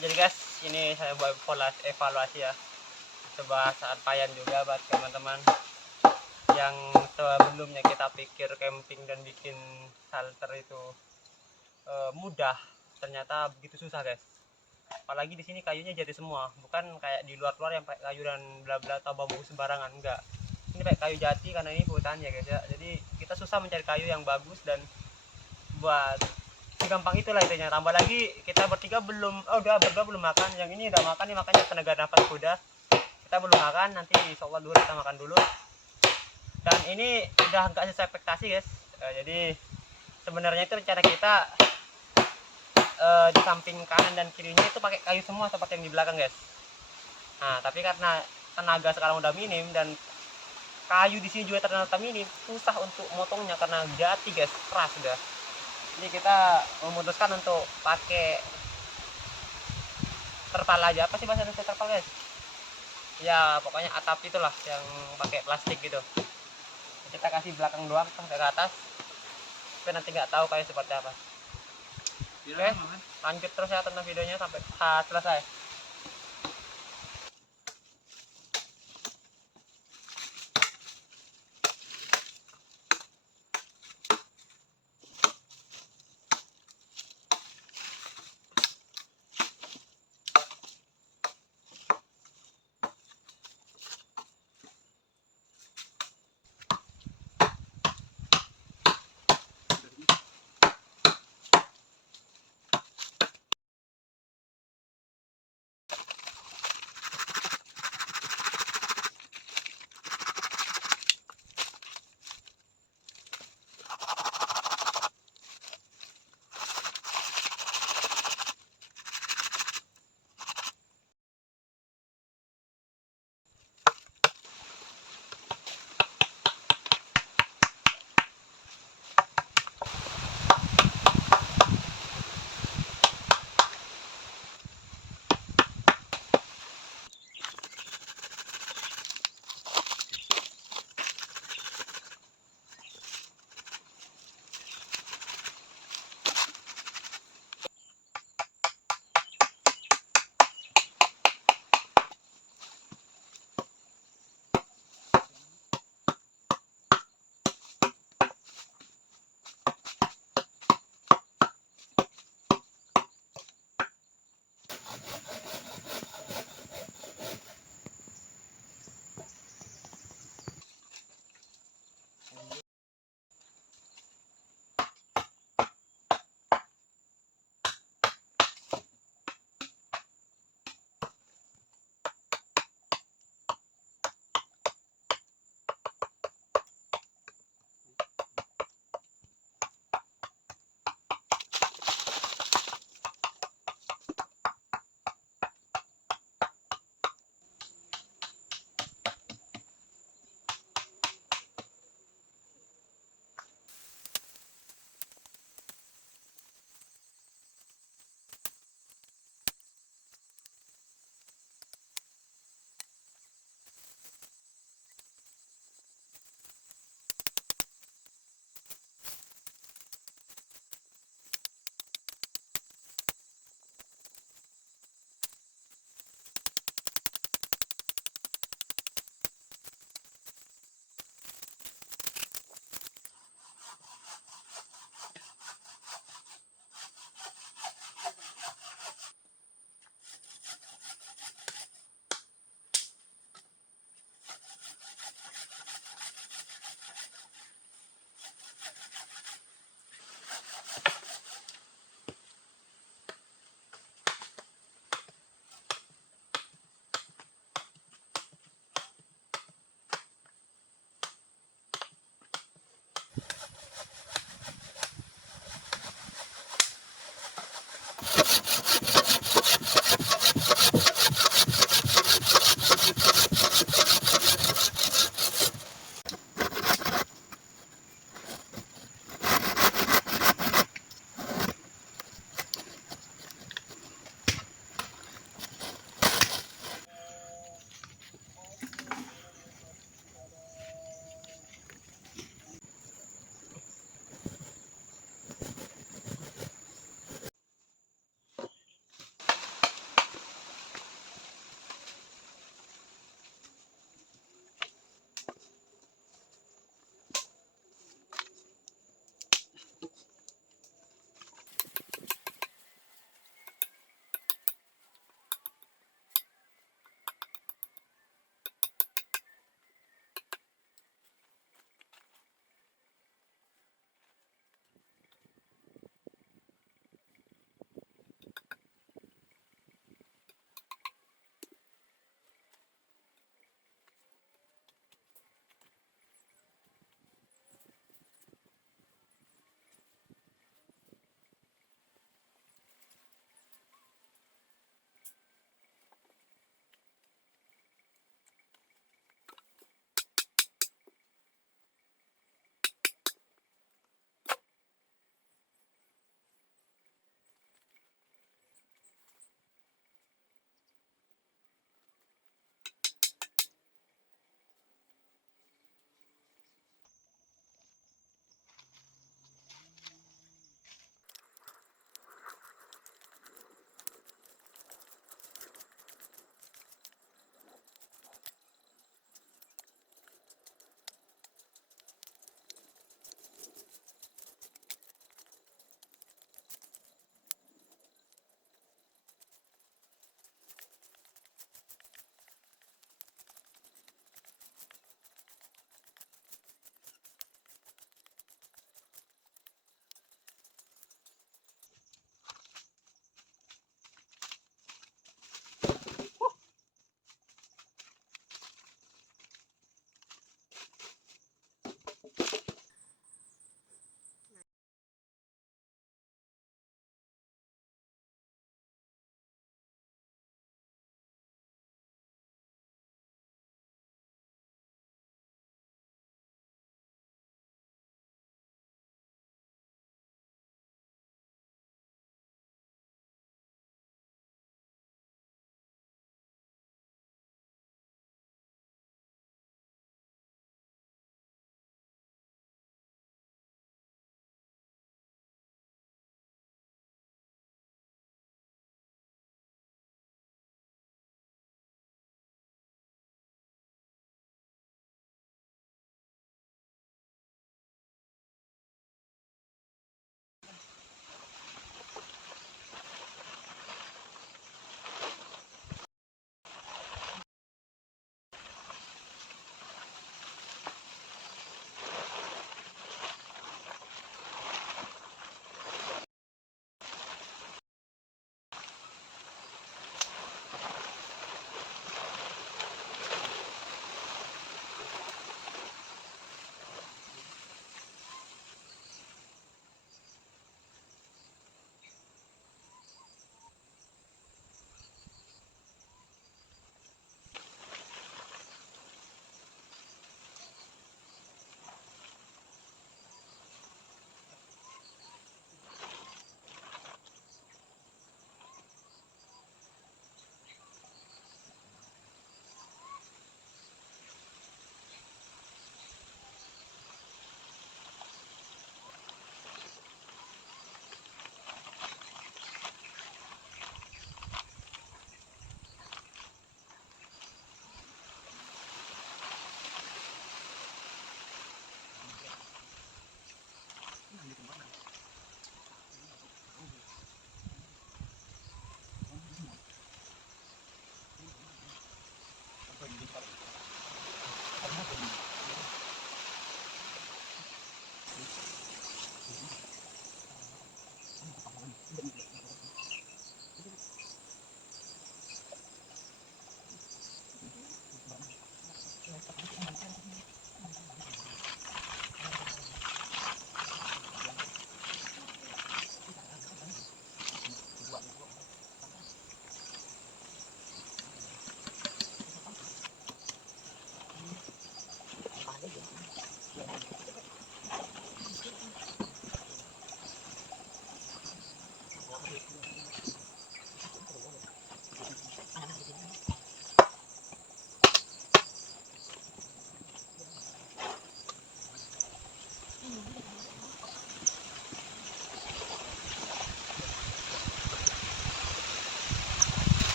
Jadi guys, ini saya buat evaluasi ya, sebuah saat payan juga buat teman-teman yang sebelumnya kita pikir camping dan bikin shelter itu mudah, ternyata begitu susah guys. Apalagi di sini kayunya jadi semua, bukan kayak di luar-luar yang pakai kayu dan bla bla atau bambu sembarangan, enggak. Ini pakai kayu jati karena ini hutan ya guys ya. Jadi kita susah mencari kayu yang bagus dan buat gampang itulah intinya. Tambah lagi kita bertiga belum, udah berdua belum makan, yang ini udah makan nih, makanya tenaga nafas kuda. Kita belum makan, nanti insya Allah dulu kita makan dulu. Dan ini udah nggak sesuai ekspektasi guys. Jadi sebenarnya itu rencana kita di samping kanan dan kirinya itu pakai kayu semua seperti yang di belakang guys. Nah tapi karena tenaga sekarang udah minim dan kayu di sini juga ternyata minim, susah untuk motongnya karena jati guys, keras udah. Jadi kita memutuskan untuk pakai terpal aja. Apa sih bahasa Indonesia terpal guys? Ya pokoknya atap itulah yang pakai plastik gitu. Kita kasih belakang doang sampai ke atas, tapi nanti nggak tahu kayak seperti apa. Oke, lanjut terus ya tonton videonya sampai selesai.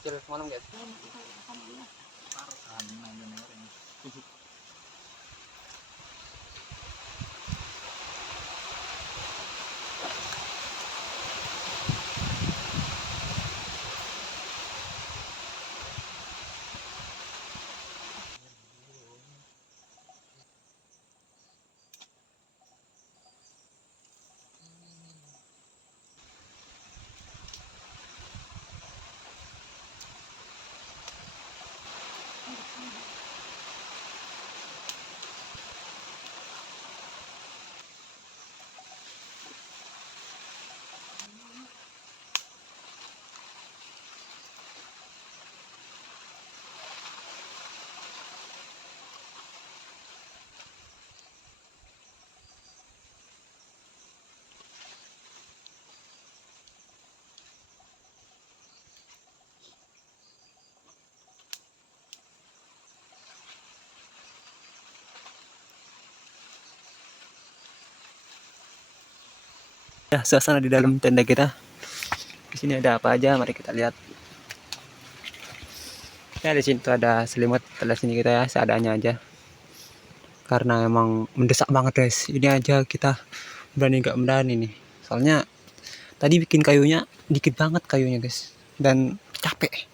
kecil semalam guys. Ya, suasana di dalam tenda kita. Di sini ada apa aja? Mari kita lihat. Ya, di sini tuh ada selimut. Kita sini kita ya, seadanya aja. Karena emang mendesak banget guys. Ini aja kita berani nggak berani nih. Soalnya tadi bikin kayunya dikit banget kayunya guys. Dan capek.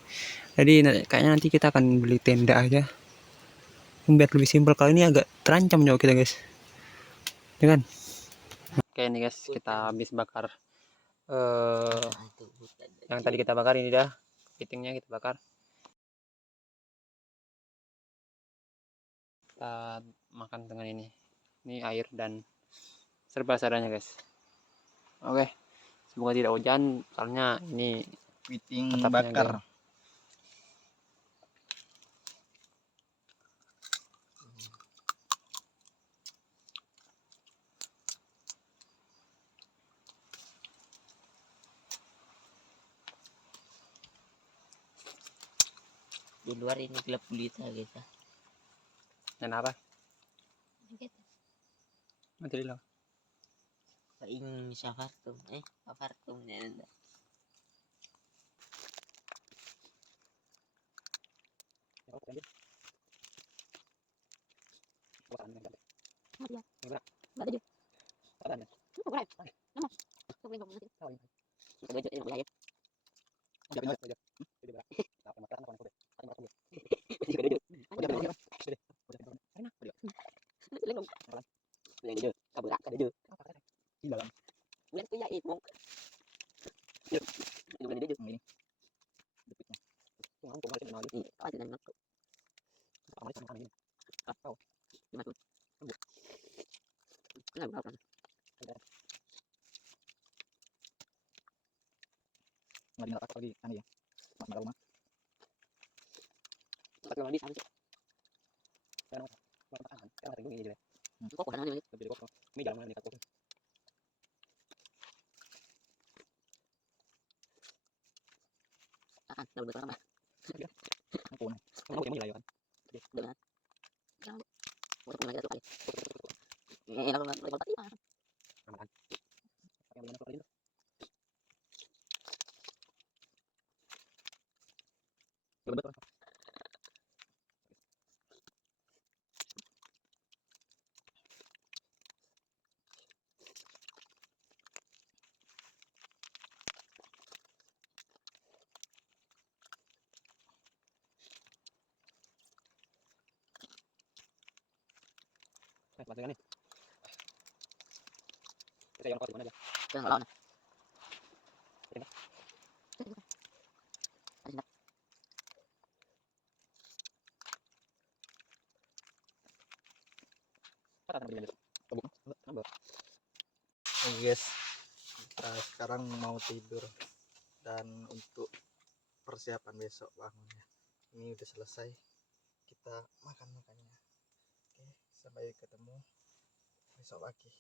Jadi kayaknya nanti kita akan beli tenda aja. Biar lebih simpel. Kali ini agak terancam nyawa kita guys. Ya kan? Oke nih guys, kita habis bakar yang tadi kita bakar ini dah. Kepitingnya kita bakar. Kita makan dengan ini air dan serba seadanya guys. Oke, semoga tidak hujan soalnya ini kepiting bakar. Di luar ini gelap gulita guys. dan apa? Gitu. Mati dulu. Paing safartum safartum ya. Matikan nih. Kita yang kau di mana aja? Jangan lawan. Oke guys, kita sekarang mau tidur dan untuk persiapan besok bangunnya. Ini udah selesai, kita makan makannya. Oke, sampai ketemu besok pagi.